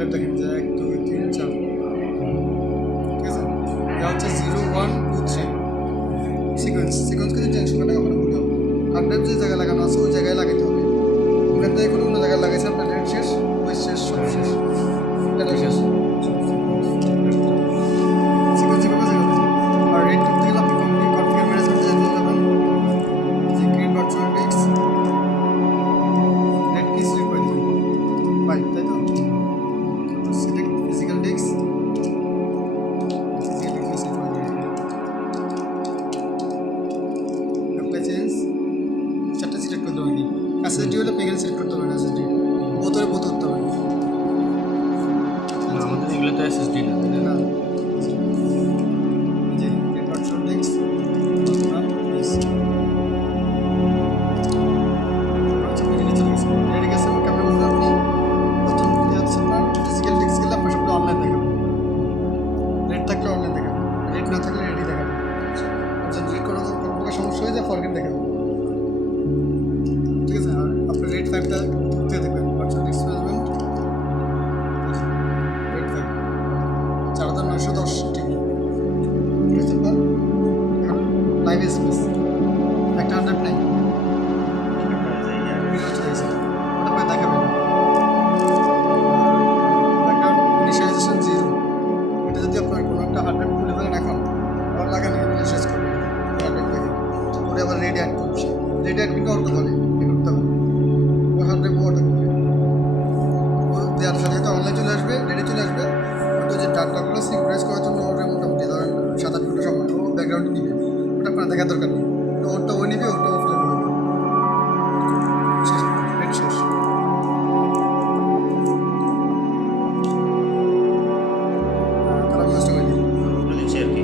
সেকেন্ডের দেখেন যে 1 2 3 4, ঠিক আছে? এটা হচ্ছে 0 1 2 3 সিকোয়েন্স কিন্তু চেঞ্জ করে না, ভুল হবে। 100 যে জায়গায় লাগানো আছে ওই জায়গায় লাগাতে হবে। ওখান থেকে কোনো অন্য জায়গায় লাগাইছে আপনার রেট শেষ, ওই শেষ, সব শেষ, এটা শেষ। সিকোয়েন্স এভাবে যাবে। আর রেট করতে গেলে আপনি কনফিগার ম্যানেজমেন্টে যেতে যাবেন, যে ক্রিয়েট ভার্চুয়াল ডেস্ক, রেট কি সিলেক্ট করে দেবেন ভাই, তাই তো? Select physical desk, apply change, চারটা সিলেক্ট করতে হবে। এসএসডি হলে পেগেল সিলেক্ট করতে হবে না, এসএসডি বোতলে বোত করতে হবে আমাদের এগুলো তো এসএসডি না, না। যে ক্রিয়েট ভার্চুয়াল ডেস্ক রেডি গেছে, কেমন বলতে আপনি প্রথম কি হচ্ছে আপনার ফিজিক্যাল ডেস্ক গেলে আপনার সবটা অনলাইন দেখাবে, রেড থাকলে অনলাইন দেখাবে, রেড না থাকলে রেডি দেখাবে। আচ্ছা, ডিলিট করার কোনো সমস্যা হয়ে যায় ফরগেট দেখাবে, ঠিক আছে? আর আপনার রেড ফাইভটা দিয়ে দেবেন, virtual desk management red five 4910 TV, ঠিক আছে? লাইভ স্পেস একটা 100 নাই, ওটা দেখাবে না। ব্যাকগ্রাউন্ড ইনিশিয়ালাইজেশন 0, এটা যদি আপনার কোনো একটা 100 খুলে ফেলেন এখন আবার লাগান, শেষ করবেন 100 দেখে পরে আবার রেডি অ্যাড করছে, রেডি অ্যাড কিন্তু অর্থ ধরে এ করতে হবে, ও 100 অর্ডার করবে, ও দেওয়ার সাথে সাথে অনলাইন চলে আসবে, রেডি চলে আসবে। ওটা যে ডাটাগুলো সিনক্রাইজ করার জন্য ওর মোটামুটি ধরেন 7-8 ঘন্টা সময় ও ব্যাকগ্রাউন্ডে নিবে, ওটা আপনার দেখার দরকার নেই, তো ওরটা ও নিবে, ওটা ও ফেলে দেবে, শেষ, রেডি শেষ। তারা বুঝতে পারি দিচ্ছি আর কি।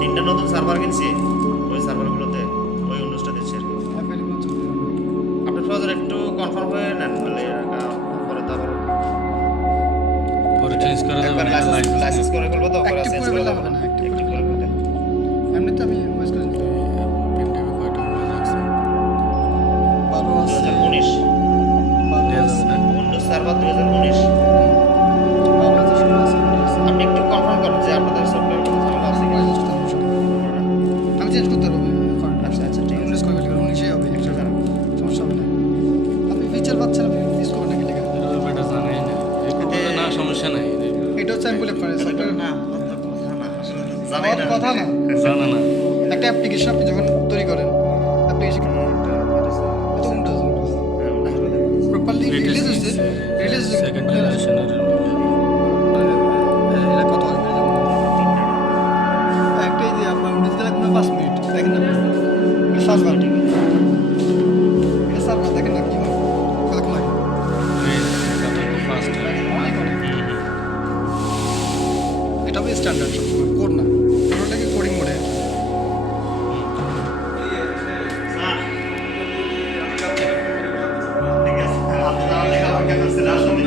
3টা নতুন সার্ভার কিনছি, ওই সার্ভারগুলোতে ওই অনুষ্ঠান দিচ্ছি আর কি। অ্যাভেলেবল চলবে। আপনার ফজর একটু কনফার্ম হয়ে নেন, বলে পরে তারপর পরে চেঞ্জ করে একবার দেবেন, লাইসেন্স করে করবো তো, পরে Active চেঞ্জ করে করে ফেললে দেবো হবে না, না, active একটু করে ফেলে। এমনিতে আমি ভয়েস করে দিই। 12 আছে, 2019 12 আছে, উইন্ডোজ সার্ভার 2019। 12 আছে, 16 আছে, 18 আছে। আপনি একটু কনফার্ম করেন যে আপনাদের সফটওয়্যার কোনো ঝামেলা আছে কি? আমি চেঞ্জ করতে পারবো। আচ্ছা আচ্ছা, ঠিক আছে। 19 করে ফেলি, 19 হবে, একটা সমস্যা হবে না। আপনি ফিচার পাচ্ছেন, আপনি মিস করবেন নাকি লেখা? এটা জানাই না, এটা না সমস্যা নাই, এটা হচ্ছে আমি বলে আপনার সফটওয়্যার না, জানাই না। কথা না, জানা না। একটা অ্যাপ্লিকেশন আপনি যখন তৈরি করেন, অ্যাপ্লিকেশন প্রপারলি রিলিজ হচ্ছে, রিলিজ সেকেন্ড জেনারেশনের এটা কত আসবে? একটাই যে আপনার উনিশ লাগবে 5 মিনিট, দেখেন না সার্ভার, এটা সার্ভার দেখেন না কি হয়, কতক্ষণ লাগে, ফার্স্ট অনেক অনেক। এটা হবে স্ট্যান্ডার্ড সবসময়, কোড না, কোডটাকে কোডিং মোডে। ঠিক আছে, আপনি তাহলে আমাকে কাছে আসলে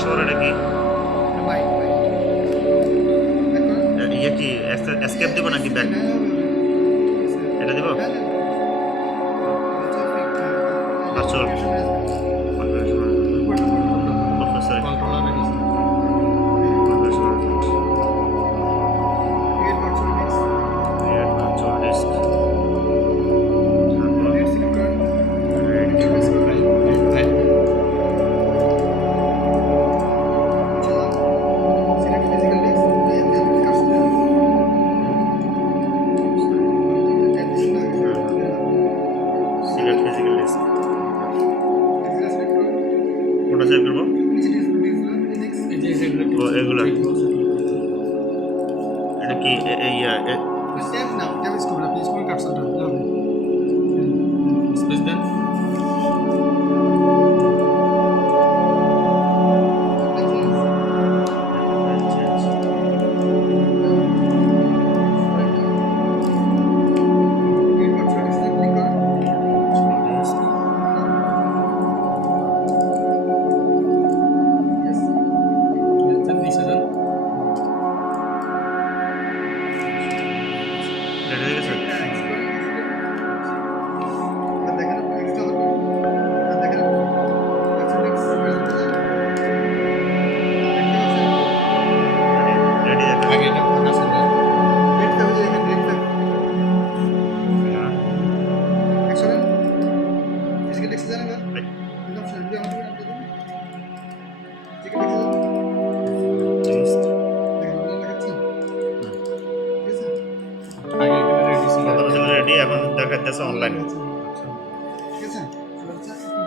পাসওয়ার্ড এটা কি মাই ইয়ে কি এসকেপ দিব নাকি ব্যাক এটা দিব ভার্চুয়াল প্রফেসর কন্ট্রোলার রেখেছে ভার্চুয়াল ডিস্ক তারপর সিলেক্ট ফিজিক্যাল ডিস্ক কোনটা সেভ করবো ও এগুলা এটা কি স্পেস দেন নিচে যান রেডি হয়ে গেছে রেডি দেখা আগে এটা ফাঁকা ছিল আগে এটা রেডি ছিল রেডি এখন দেখাইতেছে অনলাইন ঠিক আছে